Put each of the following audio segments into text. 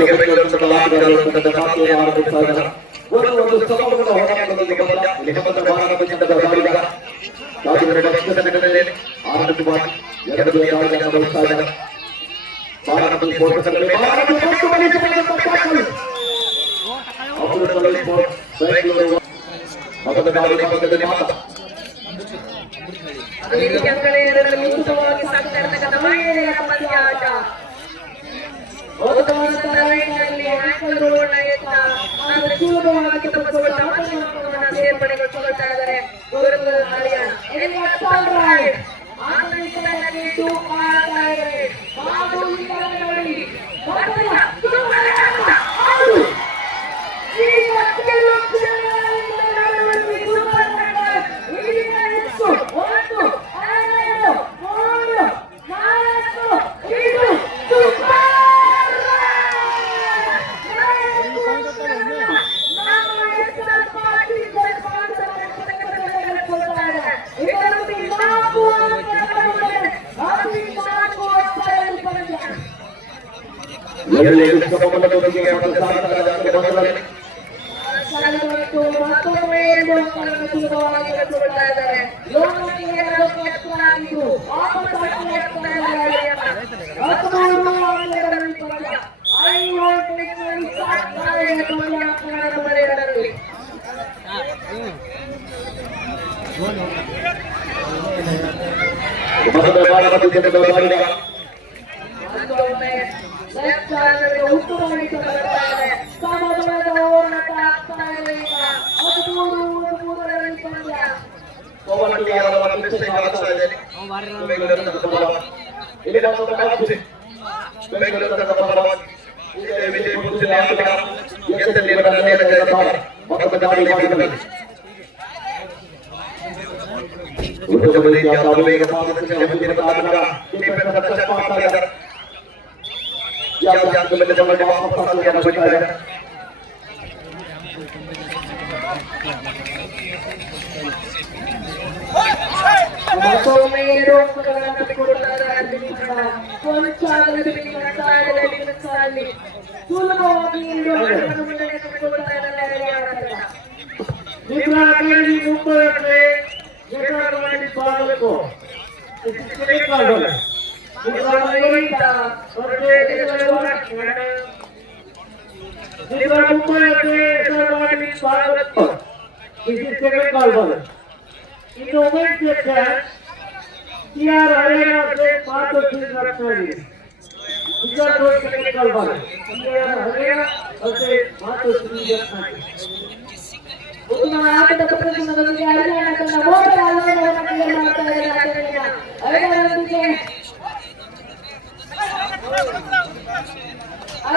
ಹಾಗೆ ಬೆಂಗಳೂರು ಆಟಗಾರರು ತಂಡದ ಖಾತೆಯನ್ನು ಆರಂಭಿಸ್ತಾ ಇದ್ದಾರೆ. ಒಂದು ಸಮಗ್ರ ಹೋರಾಟದೊಂದಿಗೆ ಬಂದ ಭಾರತ ತಂಡದ ದಾಳಿಗ ರಾಜ್ಯದ ಘಟಕದಲ್ಲಿ ಆರಂಭಿಸುವ ಎರಡು ದಾಳಿಗಳನ್ನು ಬಳಸ್ತಾ ಇದ್ದಾರೆ. ಭಾರತ ಸ್ಪೋರ್ಟ್ಸ್ ಬೆಂಗಳೂರು ಮತದ ದಾಳಿ ಪಂದ್ಯದಲ್ಲಿ ಮಾತ್ರ ಉತ್ತಮವಾಗಿ ಸಾಗ್ತಾ ಇರತಕ್ಕಂಥ ಮಹಿಳೆಯರ ಪಂದ್ಯಾಟ. ಸುಲಭವಾಗಿ ಸೇರ್ಪಡೆಗೊಳಿಸಿಕೊಳ್ತಾ ಇದ್ದಾರೆ.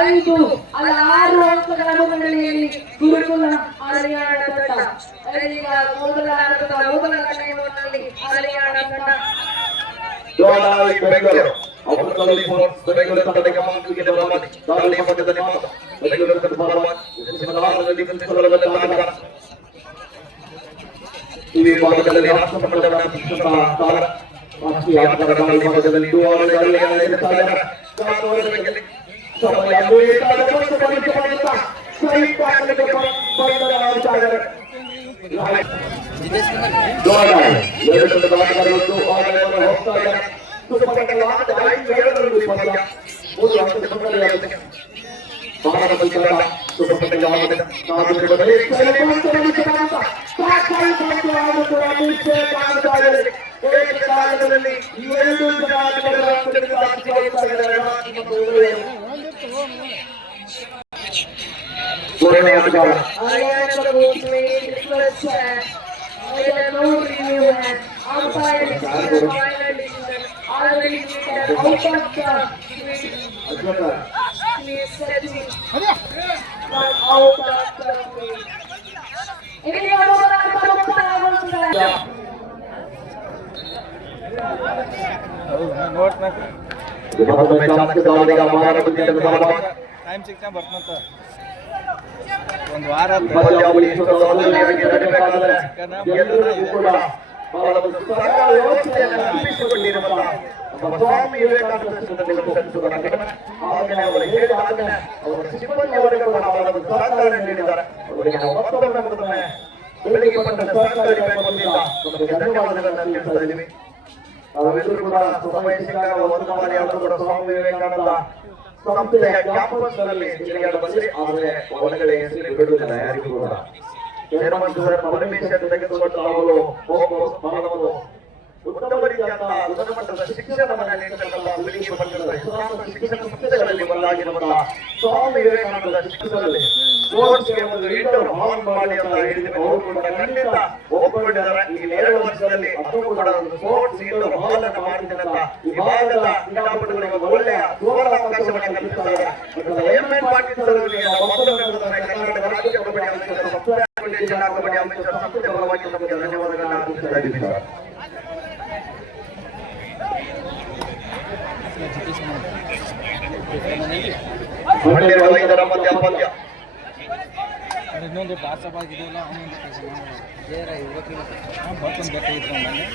ಐದು ಅಲ್ಲ 6 ಅಂಕಗಳ ಮುನ್ನಡೆಯಲ್ಲಿ ಗುರುಕುಲ ಹರಿಯಾಣ ತಂಡ. ಈಗ ಮೊದಲ ಕಣದಲ್ಲಿ ಹರಿಯಾಣ ತಂಡ ಬೆಂಗಳೂರು ಬೆಂಗಳೂರು ತಂಡದ ಗಮನಕ್ಕೆ ಬರಲಾಗಿ ದಾಳಿ ಪಂದ್ಯದಲ್ಲಿ ಮಾತ್ರ ಬೆಂಗಳೂರು ತಂಡ ಬಲವಾಗಿ ಈ ಭಾಗದಲ್ಲಿ ರಾಷ್ಟ್ರೀಯ ಆಟಗಾರ ಭಾಗದಲ್ಲಿ ಟೈಮ್ ಸಿಗ್ತಾ ಬರ್ತಂತ ಒಂದು ವಾರ ಎಲ್ಲರಿಗೂ ಕೂಡ ಬಹಳ ನಮ್ಮ ಸ್ವಾಮಿ ವಿವೇಕಾನಂದ ಆಮೇಲೆ ಅವರು ಹೇಳಿದ ಆಜ್ಞೆ ಅವರ ಸಿಬ್ಬಂದಿಯವರಿಗೆ ಕೂಡ ಅವರ ಸಹಕಾರ ನೀಡಿದ್ದಾರೆ. ಅವರಿಗೆ ನಾವು ಮತ್ತೊಮ್ಮೆ ಬೆಳಗ್ಗೆ ಬಂದ ಸಹಕಾರಿ ಬಂದಿಲ್ಲ ನಮಗೆ ಧನ್ಯವಾದಗಳನ್ನು ತಿಳಿಸ್ತಾ ಇದ್ದೀವಿ. ನಾವೆಲ್ಲರೂ ಕೂಡ ಸಮಯ ಸಿಕ್ಕಾಗ ಒಂದು ಬಾರಿ ಅವರು ಕೂಡ ಸ್ವಾಮಿ ವಿವೇಕಾನಂದ ಸಂಸ್ಥೆಯ ಕ್ಯಾಂಪಸ್ ನಲ್ಲಿ ತಿರುಗಾಡ ಬಂದ್ರೆ ಆದರೆ ಒಳಗಡೆ ಹೆಸರು ಬಿಡುವುದಿಲ್ಲ ಯಾರಿಗೂ ಕೂಡ. ಪರಮೇಶ್ವರ ತೆಗೆದುಕೊಂಡು ಅವರು ಮಾನವರು ಉತ್ತಮ ರೀತಿಯಾದ ಗುಣಮಟ್ಟದ ಶಿಕ್ಷಣವನ್ನು ನೀಡತಕ್ಕಂಥ ಹುಡುಗಿ ಪಟ್ಟಣದ ಹೆಸರಾಂತ ಶಿಕ್ಷಣ ಸಂಸ್ಥೆಗಳಲ್ಲಿ ಒಂದಾಗಿರುವಂತಹ ಸ್ವಾಮಿ ವಿವೇಕಾನಂದ ಶಿಕ್ಷಣದಲ್ಲಿ ಸ್ಪೋರ್ಟ್ಸ್ಗೆ ಒಂದು ಇಂಟರ್ ಹಾಲ್ ಮಾಡಿ ಅಂತ ಹೇಳಿದ್ರೆ ಅವರು ಕೂಡ ಖಂಡಿತ ಒಪ್ಪಿಕೊಂಡಿದ್ದಾರೆ. ಈ 2 ವರ್ಷದಲ್ಲಿ ಅದು ಕೂಡ ಒಂದು ಸ್ಪೋರ್ಟ್ಸ್ ಇಂಟರ್ ಹಾಲ್ ಅನ್ನು ಮಾಡ್ತಿದ್ದಂತ ಈ ಭಾಗದ ಕ್ರೀಡಾಪಟುಗಳಿಗೆ ಒಂದು ಒಳ್ಳೆಯ ಸುವರ್ಣಾವಕಾಶವನ್ನು ಕಲ್ಪಿಸ್ತಾರೆ. ಎಂ.ಎನ್. ಪಾಟೀಲ್ ಅವರಿಗೆ ಕರ್ನಾಟಕ ರಾಜ್ಯ ಕಬಡ್ಡಿ ಅಧ್ಯಕ್ಷ ಜಿಲ್ಲಾ ಕಬಡ್ಡಿ ಅಧ್ಯಕ್ಷ ಸಂಸ್ಥೆ ಪರವಾಗಿ ನಮಗೆ ಧನ್ಯವಾದಗಳನ್ನು ಅರ್ಪಿಸ್ತಾ ಇದ್ದೀವಿ ಸರ್. ಇನ್ನೊಂದು ವಾಟ್ಸಪ್ ಆಗಿದೆಯಲ್ಲ ಅವನೊಂದು ಬೇರೆ ಇವತ್ತು ಬರ್ತೊಂದು ಬೇಕಾಗಿತ್ತು ನನಗೆ.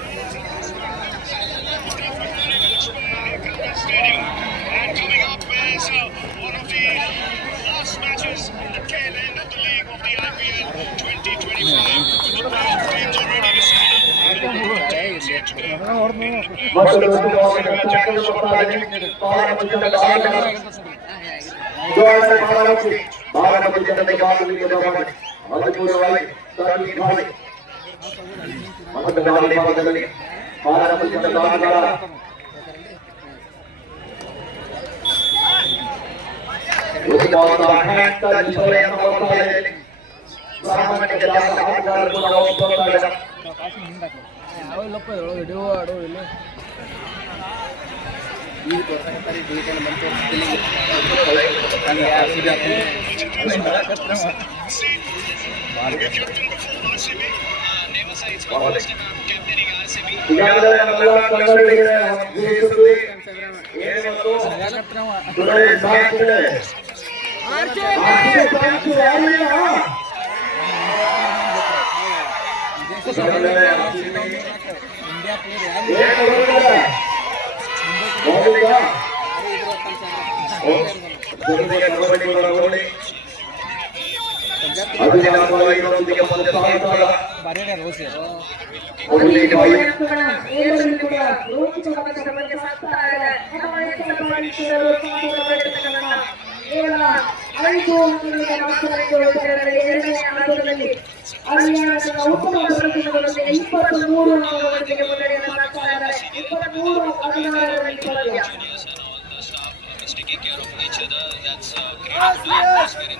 Taking care of each other, that's creating a good atmosphere in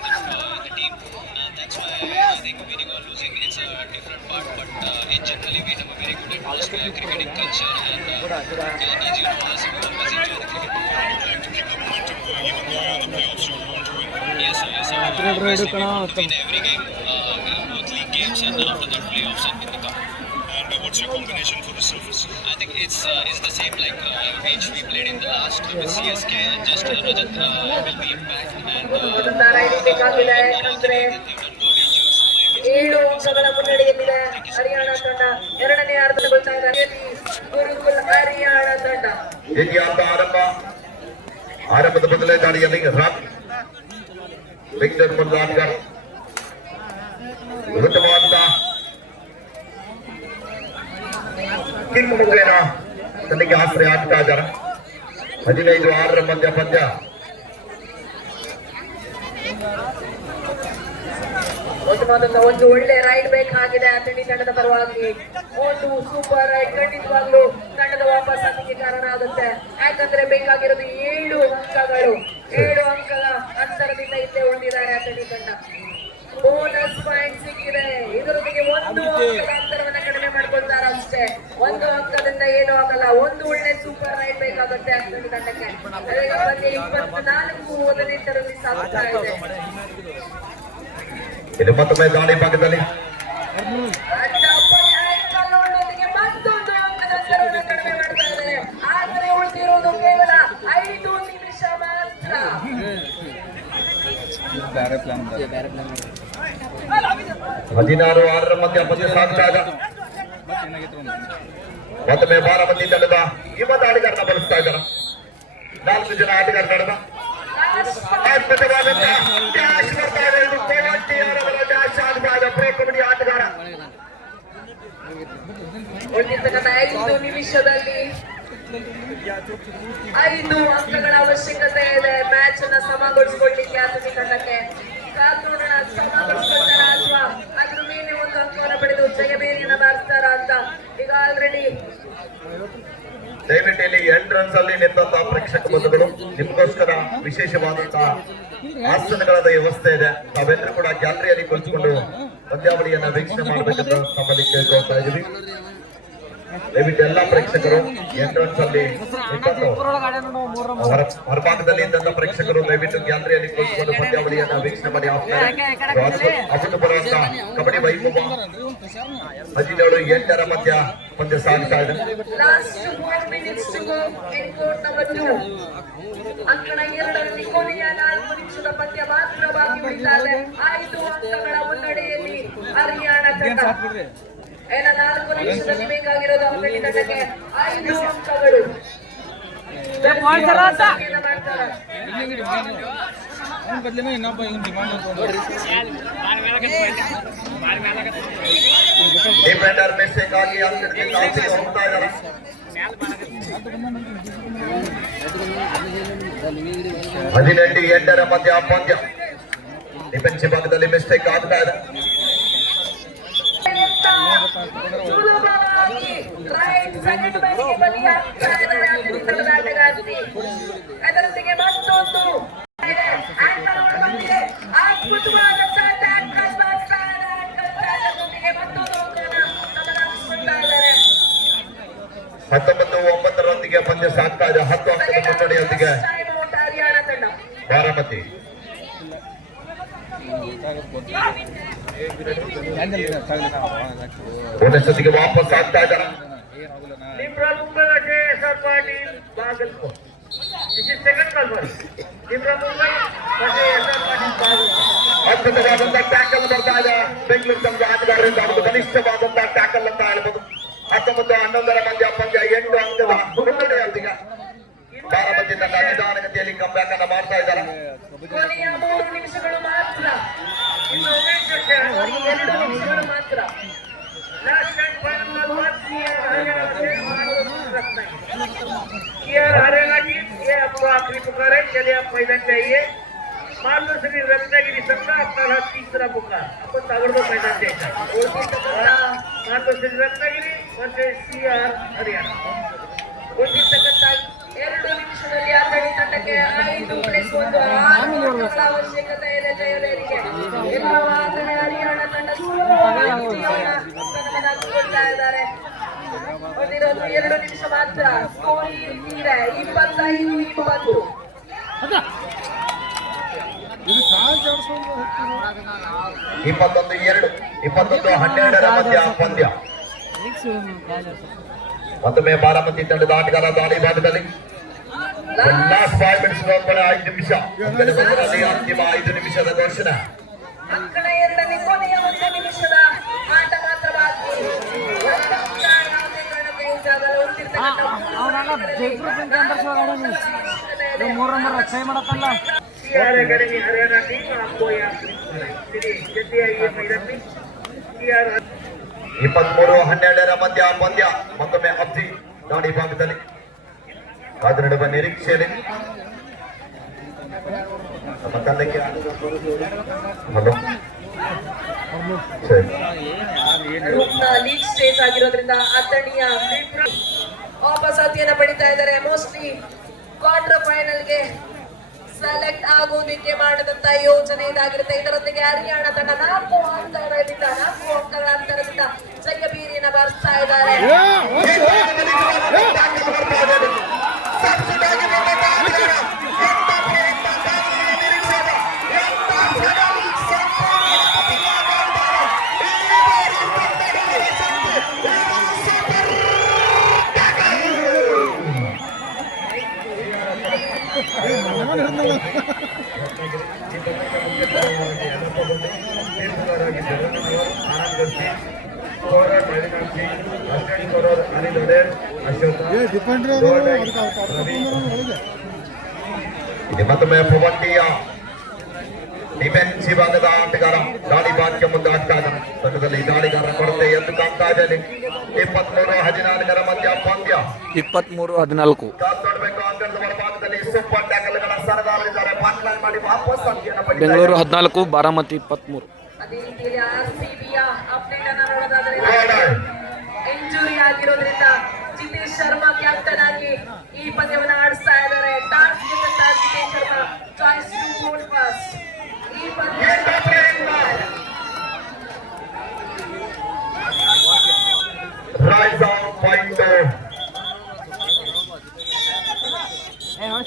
the team. That's why I think winning or losing, it's a different part. But in generally, we have a very good atmosphere, cricketing culture, and as you know, us, we always enjoy the cricket. Would you like to keep the momentum going, even though you're in the playoffs, you want to win? Yes, sir. Yes, sir. Obviously, we want to win every game, both league games, and after that, playoffs and win the cup. And what's your combination for the surface? I think it's the same like which we played in the last with CSK. Just Rajat will be back and ಏಳು ಅಂಕಗಳ ಮುನ್ನಡೆಯಲ್ಲಿದೆ ಹರಿಯಾಣ ತಂಡ. ಎರಡನೇ ಅರ್ಧದ ಗುರುಕುಲ್ ಹರಿಯಾಣ ತಂಡ ಆರಂಭದ ಬದಲೇ ದಾಳಿಯಲ್ಲಿ Victor ಮುಲ್ಲಾನ್ಗರ್ ಉತ್ತಮವಾದ king ಮುಖೇನ ತನಗೆ ಆಶ್ರಯ ಆಗ್ತಾ ಇದ್ದಾರೆ. 15-6 ಮಧ್ಯ ಪಂದ್ಯ. ಒಂದು ಒಳ್ಳೆ ರೈಡ್ ಬೇಕಾಗಿದೆ ಅಥಣಿ ತಂಡದ ಪರವಾಗಿ. ಒಂದು ಸೂಪರ್ ರೈಡ್ ಖಂಡಿತವಾಗ್ಲೂ ತಂಡದ ವಾಪಸ್ ಹತ್ತಿಗೆ ಕಾರಣ ಆಗುತ್ತೆ. ಯಾಕಂದ್ರೆ ಬೇಕಾಗಿರೋದು 7 ಅಂಕಗಳು. 7 ಅಂಕದ ಅಂತರದಿಂದ ಇಲ್ಲೇ ಉಳಿದಿದ್ದಾರೆ ಅಥಣಿ ತಂಡ. ಬೋನಸ್ ಪಾಯಿಂಟ್ ಸಿಕ್ಕಿದೆ. ಇದರೊಂದಿಗೆ 1 ಅಂಕದ ಅಂತರವನ್ನ ಕಡಿಮೆ ಮಾಡ್ಕೊಳ್ತಾರೆ ಅಷ್ಟೇ. 1 ಅಂಕದಿಂದ ಏನು ಆಗಲ್ಲ. ಒಂದು ಒಳ್ಳೆ ಸೂಪರ್ ರೈಡ್ ಬೇಕಾಗುತ್ತೆ ಅಥಣಿ ತಂಡಕ್ಕೆ. 24-18ರಲ್ಲಿ ಸಾಗುತ್ತಾ ಇದೆ. ಇದು ಮತ್ತೊಮ್ಮೆ ದಾಳಿ ಭಾಗದಲ್ಲಿ ಮತ್ತೊಂದು ಅಂಕದ ಅಂತರವನ್ನು ಕಡಿಮೆ ಮಾಡ್ತಾ ಇದ್ದಾರೆ. ಆದರೆ ಉಳಿದಿರುವುದು ಕೇವಲ 5 ನಿಮಿಷ ಮಾತ್ರ. 16-6 ಮಧ್ಯ ಪಂದ್ಯ ಸಾಗ್ತಾ ಇದೆ. ಮತ್ತೊಮ್ಮೆ ಬಾರಾಮತಿ ತಂಡದ ಯುವ ಆಟಗಾರನ ಬಳಸ್ತಾ ಇದ್ದಾರೆ. 4 ಜನ ಆಟಗಾರ ನಡೆದ ಅದ್ಭುತವಾದಂತಹ ಡ್ಯಾಶ್ ಬರ್ತಾ ಇದೆ. ಇದು ಕೋವಂಟಿಯವರ ಡ್ಯಾಶ್ ಆಗಬಾದ ಪ್ರೊ ಕಬಡ್ಡಿ ಆಟಗಾರ. ಉಳಿದಿರ್ತಕ್ಕಂಥ 5 ನಿಮಿಷದಲ್ಲಿ 5 ಅಂಕಗಳ ಅವಶ್ಯಕತೆ ಇದೆ ಮ್ಯಾಚ್ ಅನ್ನ ಸಮಗೊಳಿಸಿಕೊಳ್ಳಿಕ್ಕೆ ಆತನಿ ತಂಡಕ್ಕೆ. ಕಾದು ನೋಡೋಣ ಸಮಗೊಳಿಸ್ಕೊಳ್ತಾರ ಅಥವಾ ಅದ್ರ ಮೇಲೆ ಒಂದು ಅಂಕವನ್ನು ಪಡೆದು ಜಯಬೇರಿಯನ್ನ ಬಾರಿಸ್ತಾರ ಅಂತ. ಈಗ ಆಲ್ರೆಡಿ ದಯವಿಟ್ಟು ಇಲ್ಲಿ ಎಂಟ್ರನ್ಸ್ ಅಲ್ಲಿ ನಿಂತಹ ಪ್ರೇಕ್ಷಕ ಬಂಧುಗಳು ನಿಮಗೋಸ್ಕರ ವಿಶೇಷವಾದಂತಹ ಆಸನಗಳ ವ್ಯವಸ್ಥೆ ಇದೆ. ತಾವೆಲ್ಲರೂ ಕೂಡ ಗ್ಯಾಲರಿಯಲ್ಲಿ ಕುಳಿತುಕೊಂಡು ಪಂದ್ಯಾವಳಿಯನ್ನ ವೀಕ್ಷಣೆ ಮಾಡಬೇಕಂತ ತಮ್ಮಲ್ಲಿ ಕೇಳ್ಕೊಳ್ತಾ ಇದ್ದೀವಿ. ದಯವಿಟ್ಟು ಎಲ್ಲಾ ಪ್ರೇಕ್ಷಕರು ಎಂಟ್ರನ್ಸ್ ಅಲ್ಲಿ ಹೊರಭಾಗದಲ್ಲಿ ಇದ್ದಂತ ಪ್ರೇಕ್ಷಕರು ದಯವಿಟ್ಟು ಗ್ಯಾಲರಿಯಲ್ಲಿ ಕುಳಿತುಕೊಂಡು ಪಂದ್ಯಾವಳಿಯನ್ನ ವೀಕ್ಷಣೆ ಮಾಡಿ. ಅಷ್ಟು ಬರುವಂತ ಕಬಡ್ಡಿ ವೈಭವ 17-8 ಮಧ್ಯ ಪಂದ್ಯ ಸಾಗ್ತಾ ಇದೆ. Last 4 minutes to go in court number 2. ಅಂಕಣ 2ರಲ್ಲಿ ಕೊನೆಯ 4 ನಿಮಿಷದ ಪಂದ್ಯ ಮಾತ್ರ ಬಾಕಿ ಉಳಿತಾ ಇದೆ. 5 ಅಂಕಗಳ ಮುನ್ನಡೆಯಲ್ಲಿ ಹರಿಯಾಣ ತಂಡ. 4 ನಿಮಿಷದಲ್ಲಿ ಬೇಕಾಗಿರೋದು ಆಲ್ರೆಡಿ ತಂಡಕ್ಕೆ 5 ಅಂಕಗಳು. ಡಿಫೆಂಡರ್ ಮಿಸ್ಟೇಕ್ ಆಗಿ ಅಂಕದಿಂದ ಆಚೆಗೆ ಹೋಗ್ತಾ ಇದ್ದಾರೆ. 18-8 ಮಧ್ಯ ಪಂದ್ಯ. ಡಿಫೆನ್ಸಿವ್ ಭಾಗದಲ್ಲಿ ಮಿಸ್ಟೇಕ್ ಆಗ್ತಾ ಇದೆ. ಸುಲಭವಾಗಿ ರೈಟ್ ಸೆಕೆಂಡ್ ಬ್ಯಾಟ್ಗೆ ಬಲಿ ಆಗ್ತಾ ಇದ್ದಾರೆ ತಂಡದ ಆಟಗಾರ್ತಿ. ಅದರೊಂದಿಗೆ ಮತ್ತೊಂದು ಅದ್ಭುತವಾದ ಟ್ಯಾಕಲ್ ಮಾಡ್ತಾ ಇದ್ದಾರೆ. ಅದರೊಂದಿಗೆ ಮತ್ತೊಂದು ಅಂಕವನ್ನು ತಮ್ಮದಾಗಿಸಿಕೊಳ್ತಾ ಇದ್ದಾರೆ. 19-9 ಪಂದ್ಯ ಸಾಗ್ತಾ ಇದೆ. 10 ಅಂಕದ ಮುನ್ನಡೆಯೊಂದಿಗೆ ಹರಿಯಾಣ ತಂಡ. ಬಾರಾಮತಿ ಸತಿಗೆ ವಾಪಸ್ ಆಗ್ತಾ ಇದ್ದಾರೆ. ಅದ್ಭುತವಾದಂತಹ ಟ್ಯಾಕಲ್ ಬರ್ತಾ ಇದೆ ಬೆಂಗಳೂರು ತಂಡದ ಆಟಗಾರರಿಂದ. ಒಂದು ಕನಿಷ್ಠವಾದಂತಹ ಟ್ಯಾಕಲ್ ಅಂತ ಹೇಳ್ಬೋದು. 19-11 ಮಧ್ಯ ಪಂದ್ಯ 8 ಅಂಕದ ಮುನ್ನಡೆಯೊಂದಿಗೆ ಬಾರಾಮತಿ ತಂಡ ನಿಧಾನಗತಿಯಲ್ಲಿ ಕಂಬ್ಯಾಕ್ ಅನ್ನ ಮಾಡ್ತಾ ಇದ್ದಾರೆ. ಕೊನೆಯ 3 ನಿಮಿಷಗಳು ಮಾತ್ರ. ಇನ್ನು 2 ನಿಮಿಷಗಳು ಮಾತ್ರ. हरियाणा की ये आपको आखिरी पुकार है. चलिए आप मैदान पे आइए. मान लो श्री रत्नागिरी संघ अपना तीसरा पुकार अपन तागड़ो मैदान देखा. मान लो श्री रत्नागिरी वर्सेस CR हरियाणा. ಉಳಿದಿರ್ತಕ್ಕಂಥ 2 ನಿಮಿಷದಲ್ಲಿ ಆಲ್ರೆಡಿ ತಂಡಕ್ಕೆ 5+1 6 ಅಂಕಗಳ ಅವಶ್ಯಕತೆ ಇದೆ ಜಯಬೇರಿಗೆ. ಎಲ್ಲವಾದರೆ ಹರಿಯಾಣ ತಂಡ ತಮ್ಮದಾಗಿಸಿಕೊಳ್ತಾ ಇದ್ದಾರೆ. ಉಳಿದಿರೋದು 2 ನಿಮಿಷ ಮಾತ್ರ. ಸ್ಕೋರ್ ಇದೆ 25-20. 21-2 21-12 ಮಧ್ಯ ಪಂದ್ಯ. ಮತ್ತೊಮ್ಮೆ ಬಾರಾಮತಿ ತಂಡದ ಆಟಗಾರ ದಾಳಿ ಭಾಗದಲ್ಲಿ ಲಾಸ್ಟ್ 5 ಮಿನಿಟ್ಸ್ 5 ನಿಮಿಷ ಅಂತಿಮ 5 ನಿಮಿಷದ ಘೋಷಣೆ. ಅಂಕಣ 2ರಲ್ಲಿ ಕೊನೆಯ 1 ನಿಮಿಷದ ಆಟ ಮಾತ್ರ ಬಾಕಿ. हरियाणा टीम आपको यहाँ जल्दी आइए मैदान में. 23-12 ಮಧ್ಯ ಪಂದ್ಯ. ಮತ್ತೊಮ್ಮೆ ಅಬ್ಜಿ ದಾಳಿ ಭಾಗದಲ್ಲಿ ಕಾದು ನಡುವ ನಿರೀಕ್ಷೆಯಲ್ಲಿ ನಮ್ಮ ತಂಡಕ್ಕೆ ಹಲೋ ಸರಿ ಲೀಗ್ ಸ್ಟೇಜ್ ಆಗಿರೋದ್ರಿಂದ ಅತಣಿಯ ವಾಪಸಾತಿಯನ್ನ ಪಡಿತಾ ಇದ್ದಾರೆ. ಮೋಸ್ಟ್ಲಿ ಕ್ವಾರ್ಟರ್ ಫೈನಲ್ಗೆ ಸೆಲೆಕ್ಟ್ ಆಗುವುದಕ್ಕೆ ಮಾಡಿದಂತ ಯೋಜನೆ ಇದಾಗಿರುತ್ತೆ. ಇದರೊಂದಿಗೆ ಹರಿಯಾಣ ತಂಡ 4 ಅಂಕಗಳ ಅಂತರದಿಂದ ಜಯಬೀರಿಯನ್ನ ಬಾರಿಸ್ತಾ ಇದ್ದಾರೆ. Scorer Mallikarjun Singh, assistant scorer Anil Wodeyar, Ashoka, ಇದು ಮತ್ತೊಮ್ಮೆ ಪವಂಟಿಯ ಡಿಫೆನ್ಸ್ ವಿಭಾಗದ ಆಟಗಾರ ದಾಳಿ ಭಾಗ್ಯ ಮುಂದಾಗ್ತಾ ಇದ್ದಾನೆ. ತಂಡದಲ್ಲಿ ದಾಳಿಗಾರರ ಕೊರತೆ ಎದ್ದು ಕಾಣ್ತಾ ಇದೆ. 23-14 ಮಧ್ಯ ಪಂದ್ಯ 23-14 ನೋಡಬೇಕು. ಅಂಗಣದ ಹೊರಭಾಗದಲ್ಲಿ ಸೂಪರ್ ಟ್ಯಾಕಲ್ಗಳ ಸರದಾರರಿದ್ದಾರೆ. ಪಾರ್ಟ್ಲೈನ್ ಮಾಡಿ ವಾಪಸ್ ಅಂಕಿಯನ್ನು ಪಡೆದಿದ್ದಾರೆ. ಬೆಂಗಳೂರು 14 ಬಾರಾಮತಿ 23. ಅದೇ ರೀತಿಯಲ್ಲಿ RCBಯ ಅಪ್ಡೇಟ್ ಅನ್ನ ನೋಡೋದಾದ್ರೆ ಇಂಜುರಿ ಆಗಿರೋದ್ರಿಂದ ಜಿತೇಶ್ ಶರ್ಮಾ ಕ್ಯಾಪ್ಟನ್ ಆಗಿ ಈ ಪಂದ್ಯವನ್ನು ಆಡಿಸ್ತಾ ಇದ್ದಾರೆ. ಟಾಸ್ ಗೆದ್ದಂತ Jitesh Sharma chose to bowl first ಈ ಪಂದ್ಯ ರೈಸ್ ಆನ್ ಪಾಯಿಂಟ್.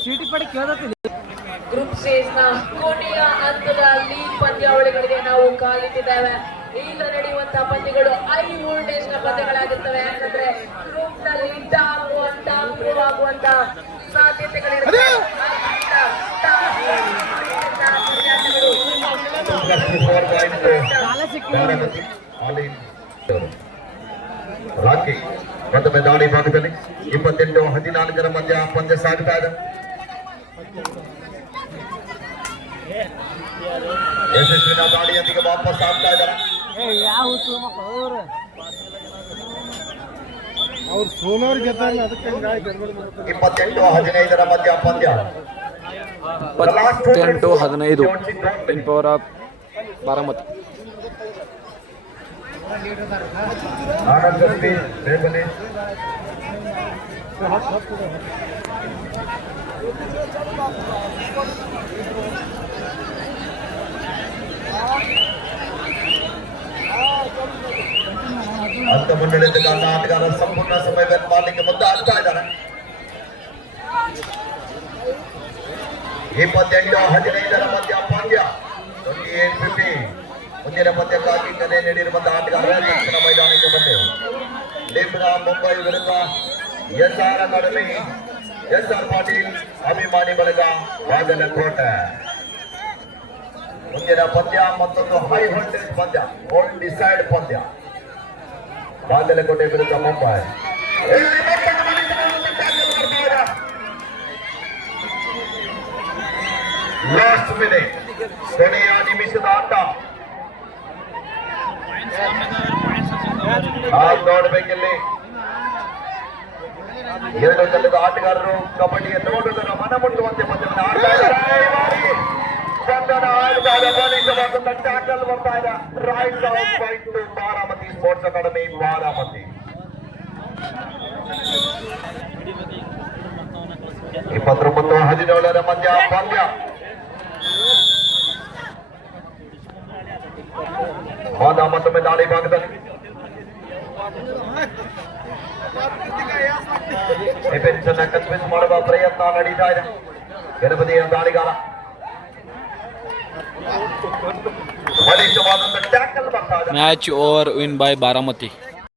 ಚೀಟಿ ಪಡಿ ಕೇಳತ್ತಿಲ್ಲ. ಗ್ರೂಪ್ ಸ್ಟೇಜ್ ನ ಕೊನೆಯ ಹಂತದ ಲೀಗ್ ಪಂದ್ಯಾವಳಿಗಳಿಗೆ ನಾವು ಕಾಲಿಟ್ಟಿದ್ದೇವೆ. ಈಗ ನಡೆಯುವಂತಹ ಪಂದ್ಯಗಳು ಹೈ ವೋಲ್ಟೇಜ್ ನ ಪಂದ್ಯಗಳಾಗಿರ್ತವೆ. ಯಾಕಂದ್ರೆ ಗ್ರೂಪ್ ನಲ್ಲಿ ಇಂಪ್ರೂವ್ ಆಗುವಂತ ಸಾಧ್ಯತೆಗಳಿರುತ್ತೆ. ರಾಕಿ ಮತ್ತೊಮ್ಮೆ ದಾಳಿ ಭಾಗದಲ್ಲಿ 28-14 ಮಧ್ಯ ಪಂದ್ಯ ಸಾಗ್ತಾ ಇದೆ. ಯಶಸ್ವಿನ ದಾಳಿಯೊಂದಿಗೆ ವಾಪಸ್ ಆಗ್ತಾ ಇದ್ದಾರೆ. ಅವ್ರು ಸೋಲೋರ್ ಗೆದ್ದಾಗ ಅದಕ್ಕೆ 28-15 ಮಧ್ಯ ಪಂದ್ಯ 28-15 in power of Baramati. Anand speed ಬೇಗನೆ ಅಂತ ಮುನ್ನಡೆದ ಕಾರಣ ಆಟಗಾರ ಸಂಪೂರ್ಣ ಸಮಯ ವ್ಯರ್ಥ ಮಾಡಲಿಕ್ಕೆ ಮುಂದಾಗ್ತಾ ಇದ್ದಾರೆ. 28-15 ಮಧ್ಯ ಪಂದ್ಯ 28-15. ಮುಂದಿನ ಪಂದ್ಯಕ್ಕಾಗಿ ಕರೆ ನೀಡಿರುವಂತಹ ಆಟಗಾರ ದಕ್ಷಿಣ ಮೈದಾನಕ್ಕೆ ಬಂದರು. ಲಿಂಬ್ರಾ ಮುಂಬೈ ವಿರುದ್ಧ SR ಅಕಾಡೆಮಿ, SR ಪಾಟೀಲ್ ಅಭಿಮಾನಿ ಬಳಗ ಬಾಗಲಕೋಟೆ. ಮುಂದಿನ ಪಂದ್ಯ ಮತ್ತೊಂದು ಹೈ ವೋಲ್ಟೇಜ್ ಪಂದ್ಯ, ಗೋಲ್ ಡಿಸೈಡ್ ಪಂದ್ಯ ಬಾಗಲಕೋಟೆ ವಿರುದ್ಧ ಮುಂಬೈ. ಲಾಸ್ಟ್ ಮಿನಿಟ್ ಕೊನೆಯ ನಿಮಿಷದ ಆಟ. ನೋಡ್ಬೇಕಿಲ್ಲಿ ಎರಡು ತಂಡದ ಆಟಗಾರರು ಕಬಡ್ಡಿಯ ನೋಡುವುದರ ಮನಮುಟ್ಟುವಂತೆ ಪಂದ್ಯವನ್ನು ಆಡ್ತಾ ಇದ್ದಾರೆ. ಟ್ಯಾಕಲ್ ಬರ್ತಾ ಇದೆ. Right out point to Baramati sports academy Baramati. 29-17 ಮಧ್ಯ ಪಂದ್ಯ. ಮತ್ತೊಮ್ಮೆ ದಾಳಿ ಭಾಗದಲ್ಲಿ ಡಿಫೆನ್ಸ್ ಅನ್ನ ಕನ್ವಿನ್ಸ್ ಮಾಡುವ ಪ್ರಯತ್ನ ನಡೀತಾ ಇದೆ. ಎಡಬದಿಯ ದಾಳಿಗಾರ ಬಲಿಷ್ಠವಾದಂತ ಟ್ಯಾಕಲ್ ಬರ್ತಾ ಇದೆ. Match over win by Baramati.